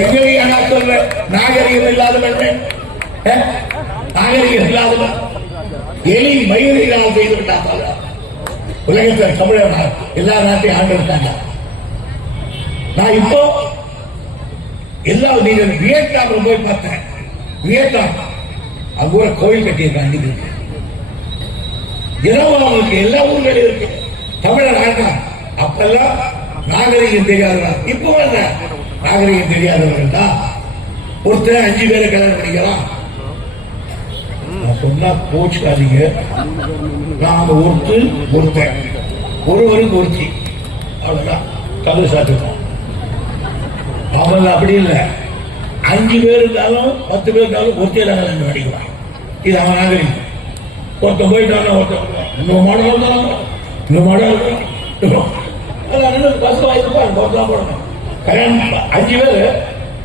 எங்களையா நான் சொல்றேன் நாகரிகம் இல்லாதவன், நாகரிகம் இல்லாதவன் எலி மயிரினால் செய்து விட்டாங்க. உலகத்தில் தமிழக எல்லா நாட்டையும் ஆண்டு இருக்காங்க. நான் இப்போ எல்லா நீங்கள் வியட்நாம்ல போய் பார்த்தேன். வியட்நாம் அங்க கூட கோயில் கட்டியிருக்காங்க. அவங்களுக்கு எல்லா ஊர்களும் இருக்கு. தமிழர் ஆட்டம் அப்பெல்லாம் நாகரிகம் தெரியாதவர்கள், இப்ப நாகரிகம் தெரியாதவர்கள் தான். ஒருத்தர் 5 பேரை கல்யாணம் பண்ணிக்கலாம். சொன்னா கோச்சுக்காதீங்க. நாம ஒருத்தன் ஒருவருக்கு ஒருத்தி அவ்வளவுதான் கதை சாட்டுவோம். அவங்க அப்படி இல்லை. 5 பேர் இருந்தாலும் 10 பேர் இருந்தாலும் ஒருத்தர் கல்யாணம் பண்ணிக்கலாம். இது அவன் நாகரிகம். ஒருத்தன் போயிட்டாலும் ஒருத்தன் இன்னும் மாடல் தான் இன்னும் மாடல் பஸ் வாய்ப்பு போடணும். கல்யாணம் 5 பேர்